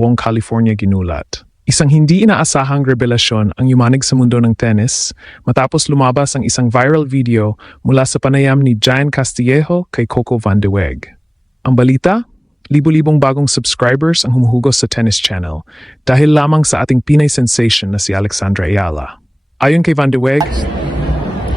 buong California ginulat. Isang hindi inaasahang revelasyon ang yumanig sa mundo ng tennis matapos lumabas ang isang viral video mula sa panayam ni Gian Castillejo kay Coco Van de Weg. Ang balita? Libo-libong bagong subscribers ang humuhugos sa tennis channel dahil lamang sa ating Pinay sensation na si Alexandra Ayala. Ayon kay Van de Weg,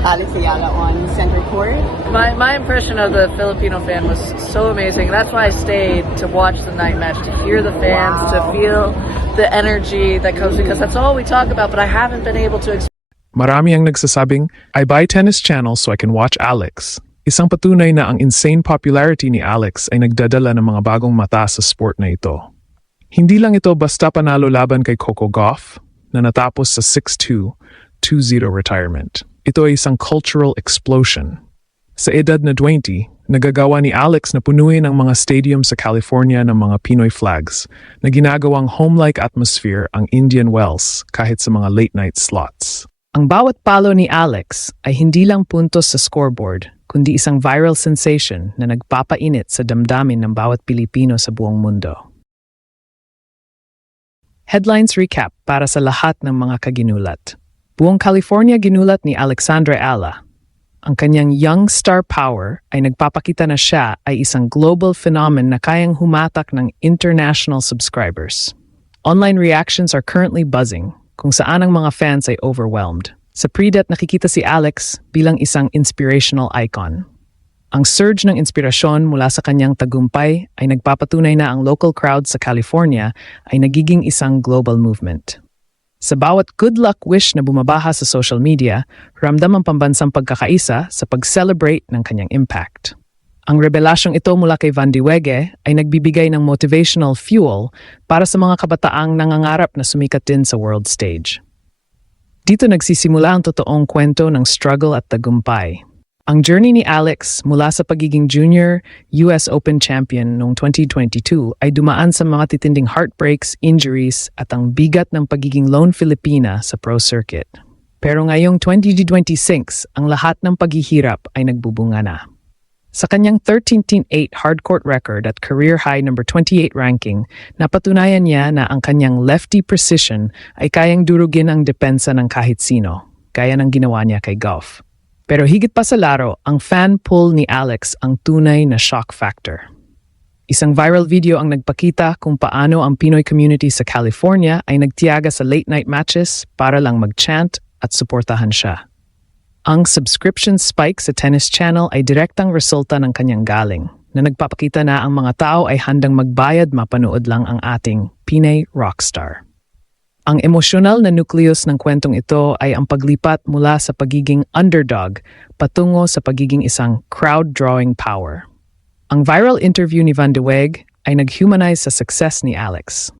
Alex Ayala on center court. My impression of the Filipino fan was so amazing. That's why I stayed to watch the night match, to hear the fans, to feel the energy that comes, because that's all we talk about, but I haven't been able to marami ang nagsasabing, I buy tennis channel so I can watch Alex. Isang patunay na ang insane popularity ni Alex ay nagdadala ng mga bagong mata sa sport na ito. Hindi lang ito basta panalo laban kay Coco Gauff na natapos sa 6-2, 2-0 retirement. Ito ay isang cultural explosion. Sa edad na 20, nagagawa ni Alex na punuin ang mga stadium sa California ng mga Pinoy flags na ginagawang home-like atmosphere ang Indian Wells kahit sa mga late-night slots. Ang bawat palo ni Alex ay hindi lang puntos sa scoreboard, kundi isang viral sensation na nagpapainit sa damdamin ng bawat Pilipino sa buong mundo. Headlines recap para sa lahat ng mga kaginulat. Buong California ginulat ni Alexandra Ayala. Ang kanyang young star power ay nagpapakita na siya ay isang global phenomenon na kayang humatak ng international subscribers. Online reactions are currently buzzing, kung saan ang mga fans ay overwhelmed. Sa pre-det nakikita si Alex bilang isang inspirational icon. Ang surge ng inspirasyon mula sa kanyang tagumpay ay nagpapatunay na ang local crowd sa California ay nagiging isang global movement. Sa bawat good luck wish na bumabaha sa social media, ramdam ang pambansang pagkakaisa sa pag-celebrate ng kanyang impact. Ang revelasyong ito mula kay Van de Weg ay nagbibigay ng motivational fuel para sa mga kabataang nangangarap na sumikat din sa world stage. Dito nagsisimula ang totoong kwento ng struggle at tagumpay. Ang journey ni Alex mula sa pagiging junior US Open champion noong 2022 ay dumaan sa mga titinding heartbreaks, injuries at ang bigat ng pagiging lone Filipina sa pro circuit. Pero ngayong 2026, ang lahat ng paghihirap ay nagbubunga na. Sa kanyang 13-8 hardcourt record at career high number 28 ranking, napatunayan niya na ang kanyang lefty precision ay kayang durugin ang depensa ng kahit sino, gaya ng ginawa niya kay Gauff. Pero higit pa sa laro, ang fan pull ni Alex ang tunay na shock factor. Isang viral video ang nagpakita kung paano ang Pinoy community sa California ay nagtiyaga sa late-night matches para lang mag-chant at suportahan siya. Ang subscription spike sa tennis channel ay direktang resulta ng kanyang galing, na nagpapakita na ang mga tao ay handang magbayad mapanood lang ang ating Pinay rockstar. Ang emosyonal na nucleus ng kwentong ito ay ang paglipat mula sa pagiging underdog patungo sa pagiging isang crowd-drawing power. Ang viral interview ni Van de Weg ay nag-humanize sa success ni Alex.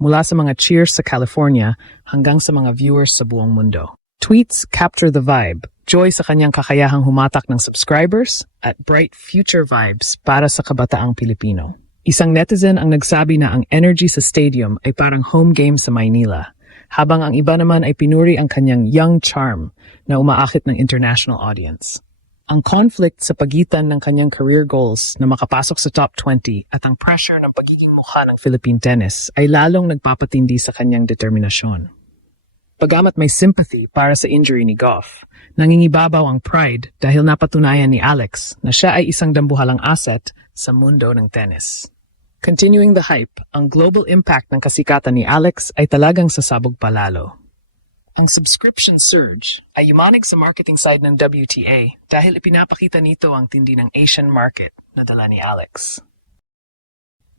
Mula sa mga cheers sa California hanggang sa mga viewers sa buong mundo. Tweets capture the vibe, joy sa kanyang kakayahang humatak ng subscribers, at bright future vibes para sa kabataang Pilipino. Isang netizen ang nagsabi na ang energy sa stadium ay parang home game sa Maynila, habang ang iba naman ay pinuri ang kanyang young charm na umaakit ng international audience. Ang conflict sa pagitan ng kanyang career goals na makapasok sa top 20 at ang pressure ng pagiging mukha ng Philippine tennis ay lalong nagpapatindi sa kanyang determinasyon. Pagamat may sympathy para sa injury ni Gauff, nangingibabaw ang pride dahil napatunayan ni Alex na siya ay isang dambuhalang asset sa mundo ng tennis. Continuing the hype, ang global impact ng kasikatan ni Alex ay talagang sasabog palalo. Ang subscription surge ay yumanig sa marketing side ng WTA dahil ipinapakita nito ang tindi ng Asian market na dala ni Alex.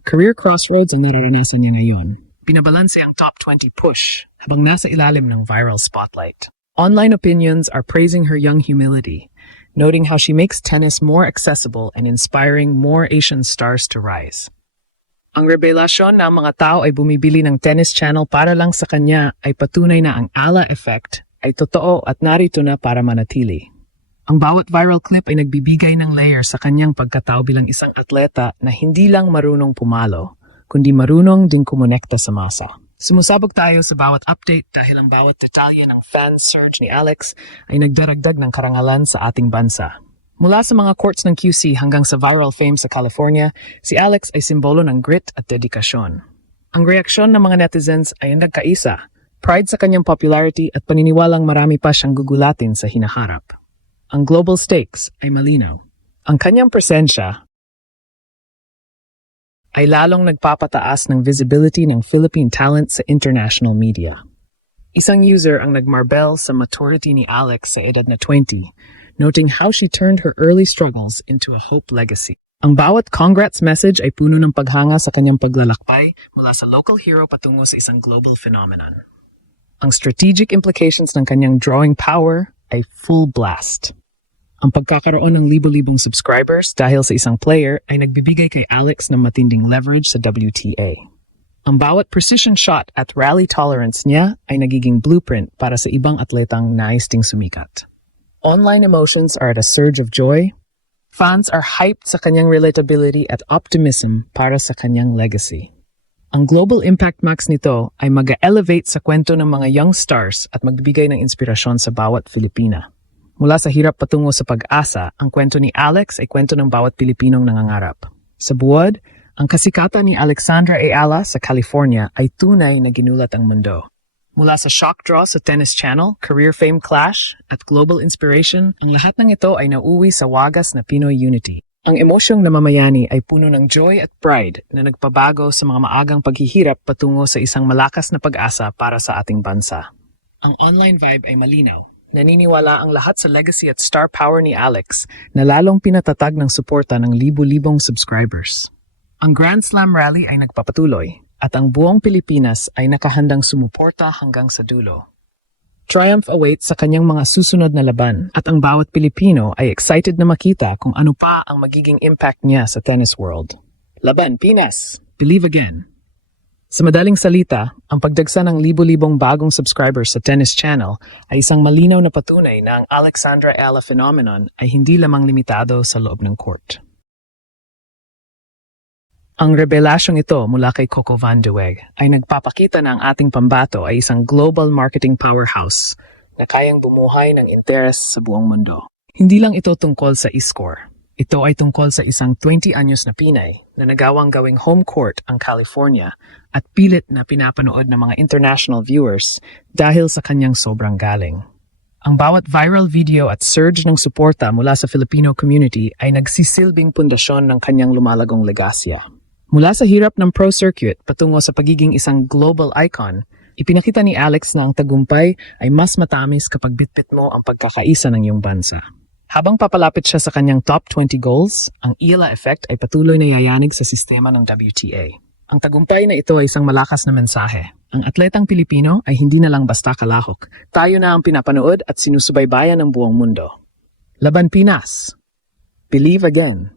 Career crossroads ang nararanasan niya ngayon. Binabalanse ang top 20 push habang nasa ilalim ng viral spotlight. Online opinions are praising her young humility, noting how she makes tennis more accessible and inspiring more Asian stars to rise. Ang revelasyon na ang mga tao ay bumibili ng tennis channel para lang sa kanya ay patunay na ang Ala effect ay totoo at narito na para manatili. Ang bawat viral clip ay nagbibigay ng layer sa kanyang pagkatao bilang isang atleta na hindi lang marunong pumalo, kundi marunong din kumonekta sa masa. Sumusabog tayo sa bawat update dahil ang bawat detalye ng fan surge ni Alex ay nagdaragdag ng karangalan sa ating bansa. Mula sa mga courts ng QC hanggang sa viral fame sa California, si Alex ay simbolo ng grit at dedikasyon. Ang reaksyon ng mga netizens ay nagkaisa, pride sa kanyang popularity at paniniwalang marami pa siyang gugulatin sa hinaharap. Ang global stakes ay malinaw. Ang kanyang presensya ay lalong nagpapataas ng visibility ng Philippine talent sa international media. Isang user ang nagmarbel sa maturity ni Alex sa edad na 20, noting how she turned her early struggles into a hope legacy. Ang bawat congrats message ay puno ng paghanga sa kanyang paglalakbay mula sa local hero patungo sa isang global phenomenon. Ang strategic implications ng kanyang drawing power ay full blast. Ang pagkakaroon ng libo-libong subscribers dahil sa isang player ay nagbibigay kay Alex ng matinding leverage sa WTA. Ang bawat precision shot at rally tolerance niya ay nagiging blueprint para sa ibang atletang nais ding sumikat. Online emotions are at a surge of joy. Fans are hyped sa kanyang relatability at optimism para sa kanyang legacy. Ang global impact max nito ay mag-elevate sa kwento ng mga young stars at magbibigay ng inspirasyon sa bawat Filipina. Mula sa hirap patungo sa pag-asa, ang kwento ni Alex ay kwento ng bawat Pilipinong nangangarap. Sa buwad, ang kasikatan ni Alexandra Ayala sa California ay tunay na ginulat ang mundo. Mula sa shock draw sa Tennis Channel, career fame clash, at global inspiration, ang lahat ng ito ay nauwi sa wagas na Pinoy unity. Ang emosyong namamayani ay puno ng joy at pride na nagpabago sa mga maagang paghihirap patungo sa isang malakas na pag-asa para sa ating bansa. Ang online vibe ay malinaw. Naniniwala ang lahat sa legacy at star power ni Alex na lalong pinatatag ng suporta ng libu-libong subscribers. Ang Grand Slam Rally ay nagpapatuloy at ang buong Pilipinas ay nakahandang sumuporta hanggang sa dulo. Triumph awaits sa kanyang mga susunod na laban at ang bawat Pilipino ay excited na makita kung ano pa ang magiging impact niya sa tennis world. Laban, Pinas! Believe again! Sa madaling salita, ang pagdagsa ng libo-libong bagong subscribers sa Tennis Channel ay isang malinaw na patunay na ang Alexandra Ayala phenomenon ay hindi lamang limitado sa loob ng court. Ang revelasyong ito mula kay Coco Van de Weg ay nagpapakita na ang ating pambato ay isang global marketing powerhouse na kayang bumuhay ng interes sa buong mundo. Hindi lang ito tungkol sa e-score. Ito ay tungkol sa isang 20 anyos na Pinay na nagawang gawing home court ang California at pilit na pinapanood ng mga international viewers dahil sa kanyang sobrang galing. Ang bawat viral video at surge ng suporta mula sa Filipino community ay nagsisilbing pundasyon ng kanyang lumalagong legasya. Mula sa hirap ng pro circuit patungo sa pagiging isang global icon, ipinakita ni Alex na ang tagumpay ay mas matamis kapag bitbit mo ang pagkakaisa ng iyong bansa. Habang papalapit siya sa kanyang top 20 goals, ang Ayala effect ay patuloy na yayanig sa sistema ng WTA. Ang tagumpay na ito ay isang malakas na mensahe. Ang atletang Pilipino ay hindi na lang basta kalahok. Tayo na ang pinapanood at sinusubaybayan ng buong mundo. Laban Pinas! Believe again!